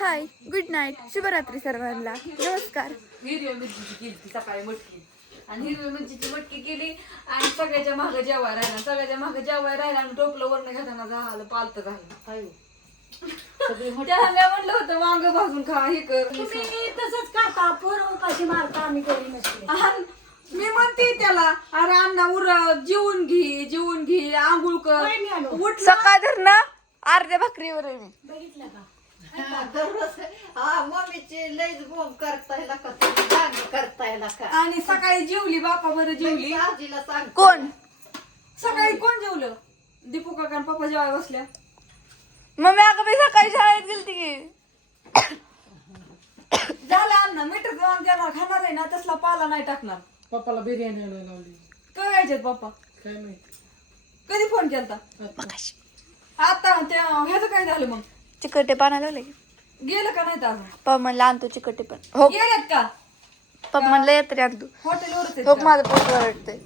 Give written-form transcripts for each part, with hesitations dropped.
हाय, good night, शुभरात्री सर्वांना. नमस्कार. हिरव्या मिरचीची केली ती सकाळी मटकी आणि हिरव्या मिरचीची मटकी केली आणि सगळ्याच्या मागं जेवाय राहिला सगळ्याच्या मागं जेवाय राहिला आणि टोपलं वरण घेताना झालं पालत झालं. त्याला मी म्हणलं होतं वांग भाजून खा हे कर तुम्ही तसंच करता पोरं उपाशी मारता आम्ही करी नसते. आणि मी म्हणते त्याला अरे अण्णा उर जेवून घे आंघोळ कर वहिनी आलो. उठ सकाळ धर ना अर्ध्या भाकरीवर आहे मी. बघितलं का मम्मीची लईच बोंब करताय का तुम्ही करताय का आणि सकाळी जेवली बापा बरं जेवली आजीला सांग कोण? सकाळी कोण जेवलं दीपू काका आणि पप्पा जेवाय बसल्या मम्मी अगं मी सकाळी शाळेत गेलती की. झालं अण्णा मीटर जेवण देणार खाणार आहे ना तसला पाला नाही टाकणार. पप्पाला बिर्याणी आणायला लावली. काय यायच्यात पप्पा काय माहिती कधी फोन केलता मगाशी आता त्या ह्याचं काय झालं मग चिकटे पाना लावले की. गेलं का नाही तर अजून? पप्पा म्हणलं आणतो चिकटे पण. हो गेलेत का पप्पा म्हणलं येत रे आणतो. हॉटेलवरच हो माझं पोट वरडतंय.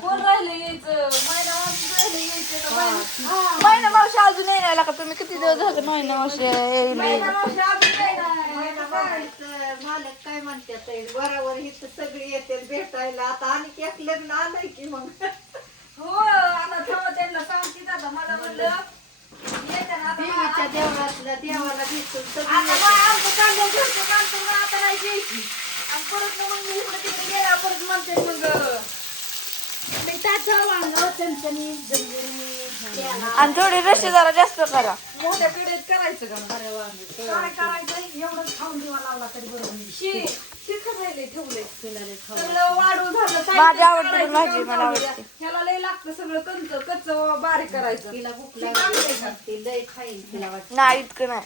कोण राहिलं यायचं महिना माणूस राहिलं यायचं का बाई? महिना मावशी अजून येणार का तुम्ही किती दिवस झाले महिना मावशी येईल महिना मावशी अजून काही नाही. मालक काय म्हणतात बरोबर इथं सगळी येते भेटायला आता आणि एक लग्न आलंय की मग हो आता तेव्हा त्यांना सांगते आता मला म्हणलं येते ना आता देवीच्या देवळातल्या देवाला भेटून आता सगळी बा आमचं चाललंय घरचं काम तर मग आता नाही द्यायची आणि परत मग मी इकडे तिकडे गेला परत म्हणते मग मिठाचं वांग चमचमीत झणझणीत त्याला आणि थोडी रशी जरा जास्त करा. मोठ्या पिढीत करायचं का मग? काय करायचं एवढंच खाऊन दिवा लावला तरी बरोबर होईल. शिकत राहिले ठेवले सगळं वाढू झालं माझी आवडती करायचं, भाजी, काम मला चालू द्या. आवडते. ह्याला लय लागतं सगळं कच्च बारीक करायचं तिला भूक लागली लय खाईल तिला वाटतं नाही इतकं नाही.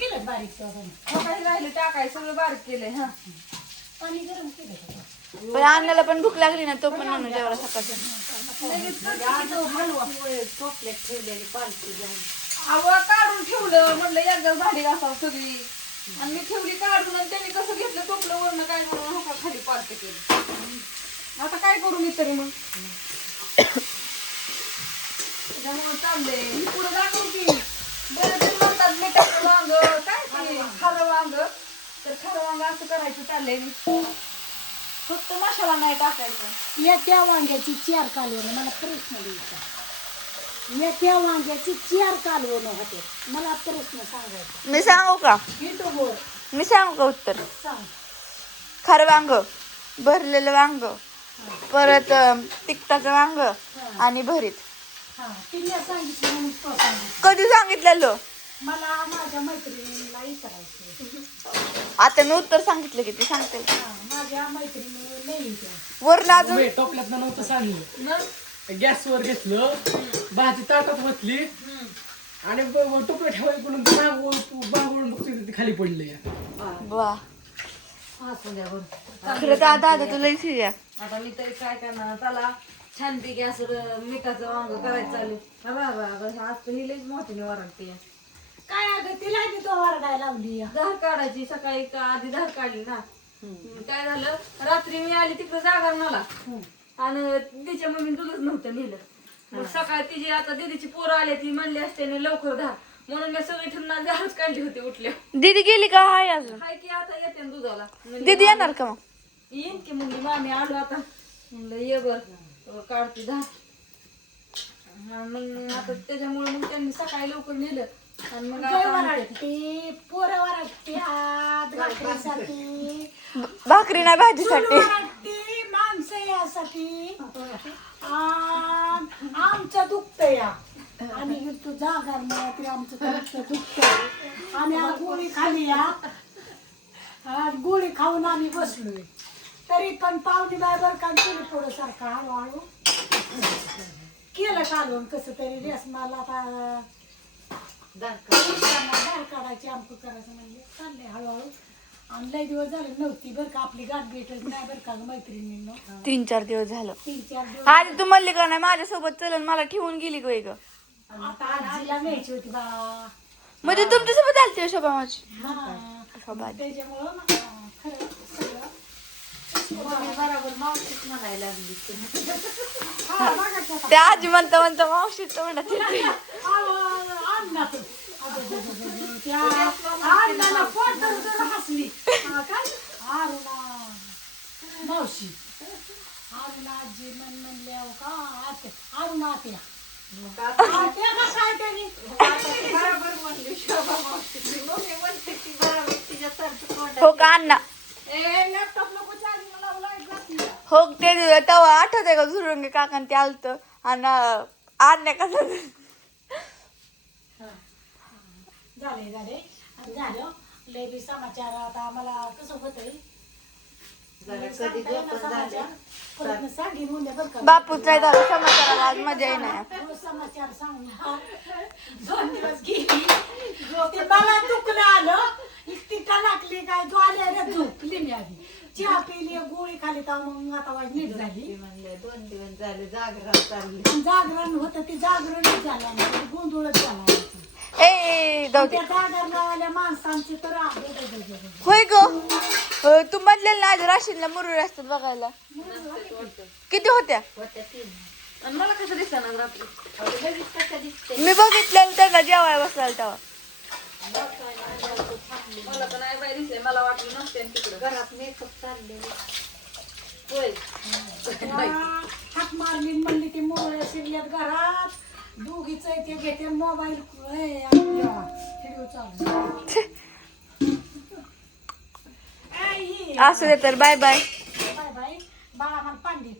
केलं बारीक तेवढं. मग काही राहिले टाकायचं सगळं बारीक केलंय हा पाणी गरम केलं का? पण अन्नाला पण भूक लागली ना तो पण म्हणून जेवढा सकाळचं. चॉकलेट ठेवलेली पालखी जाऊन अव काढून ठेवलं म्हटलं एकदाच भाडी घासावं सगळी आणि मी ठेवली काढून आणि त्यांनी कसं घेतलं टोपलं वरनं काय म्हणून हो का खाली पालते केलं आता काय करू मी तरी मग त्याच्यामुळे चाललंय मी पुढे दाखवू की बरं तरी म्हणतात मिठाचं वांग काय ते खारं वांग तर खारं वांग असं करायचं चाललंय मी फक्त मसाला नाही टाकायचा या त्या वांग्याची 4 कालवणं मला प्रश्न द्यायचा. या त्या वांग्याची 4 कालवणं होते मला प्रश्न सांगायचा. मी सांगू का? युट्यूबवर मी सांगू का उत्तर? सांग. खारं वांग, भरलेलं वांग, परत तिखटाचं वांग आणि भरीत. हा तिने सांगितलं म्हणून तो सांगितलं. कधी सांगितलेलं? मला माझ्या मैत्रिणीला विचारायचं. आता मी उत्तर सांगितलं की ती सांगते. माझ्या मैत्रिणी लई होत्या. वरून अजून उभे टोपल्यात नव्हतं सांगलं. मग गॅसवर घेतलं भाजी ताटात घातली आणि टोपलं ठेवायचं म्हणून बागवून बघतोय ते खाली पडले. वा असू द्या बरं खरं दादा तुला लई सिर्या. आता मी तरी काय करणार त्याला छानपैकी असं मिठाचं वांग करायचं चालू आज तर ही लईच मोठीने वरडते काय अगं तिला बी तो वरडायला लावली. धार काढायची सकाळी आधी धार काढली ना काय झालं रात्री मी आली तिकडे जागा मला आणि तिच्या मम्मीने दूधच नव्हतं नेलं मग सकाळी तिची आता दीदीची पोरं आली ती म्हणली असते ना लवकर धार म्हणून मी सगळी ठेवून धारच काढली होती उठल्या दीदी गेली का? हाय अजून हाय की आता येते ना दुधाला म्हणली, दीदी येणार का मग? येईन की म्हणली मामी आलो आता म्हणलं ये बर काढते धार मग आता त्याच्यामुळे मग त्यांनी सकाळी लवकर नेलं आणि मग काय आता आणते. वरडते पोरं वरडते हात भाकरीसाठी भाकरी नाही भाजीसाठी. वरडते माणसं यासाठी आमचं दुखतंय या आणि तू जागा नाही आमचं दुखतंय आणि आज गोळी खाली या आज गोळी खाऊन आम्ही बसलोय तरी पण पावली बायबर का केली थोडं सारखं हळूहळू केलं काढून कसं तरी रेसमाला दार काढायची आमचं करायचं म्हणजे चाललंय हळूहळू आणि लय दिवस झाले नव्हती बरं का आपली गाठ भेटत नाही बरं का मैत्रिणींनो 3-4 दिवस झालं. 3-4 दिवस आधी तू म्हणली का नाही माझ्यासोबत चलन मला ठेवून गेली ग. आता आजीला न्यायची होती बा म्हणजे तुमच्यासोबत आलती शोभा माझी. त्याच्यामुळं खरं सगळं मम्मी बरोबर मावशीच म्हणायला लागली तुम्ही. हा, बघा की आता. ते आजी म्हणता म्हणता मावशी तोंडात येते. अन्नात. त्या अण्णाला पोट धरून धरून हसली. हा, काय? अरुणा मावशी. अरुणा आजी म्हणले अहो का आत्या. अरुणा आत्या. आत्या का काय त्यांनी? आता ती बरोबर म्हणली शोभा मावशी. मम्मी म्हणते ती बरोबर तिच्यासारखं तोंडात. हो का अण्णा? लॅपटॉप नको चार्जिंग लावला जाती. हो ते तेव्हा आठवतंय का झुरंगे काकान ते आलतं आणि अण्णा कसं झालं लय बी समाचार आता आम्हाला कसं होतंय जरा कधी झोपत झाल्या. परत सांगेन उद्या बरं का. बापूच नाही झालं समाचाराला आज मजा येणार. हो, समाचार सांग 2 दिवस गेली ते मला दुखणं आलं इतकी टाकली काय तू आली झोपली मी आधी चहा पिली गोळी खाली तर मग आता वाज नीट झाली. ती म्हणले 2 दिवस झाले जागरण चालली. आणि जागरण होतं ते जागरणच झालं गोंधळच झाला. ए जाऊ दे. त्या जागरणावाल्या माणसांची तर होय ग तू म्हणलेल ना आज राशीनला मुरुळ असतात बघायला. किती होत्या? होत्या 3. आणि मला कसं दिसणार रात्री लगेच कशा दिसते. मी बघितलेलं त्यांना जेवायला बसलेलं तेव्हा. मला तर नाही बाई दिसले मला वाटलं नसते तिकडं घरात मेकअप चालले. होय हाक मारली म्हणली ती मुळे शिरल्यात घरात दोघीच ते घेते मोबाईल व्हिडिओ चालू. असू दे तर बाय बाय. बाय बाय बाळा मला पाणी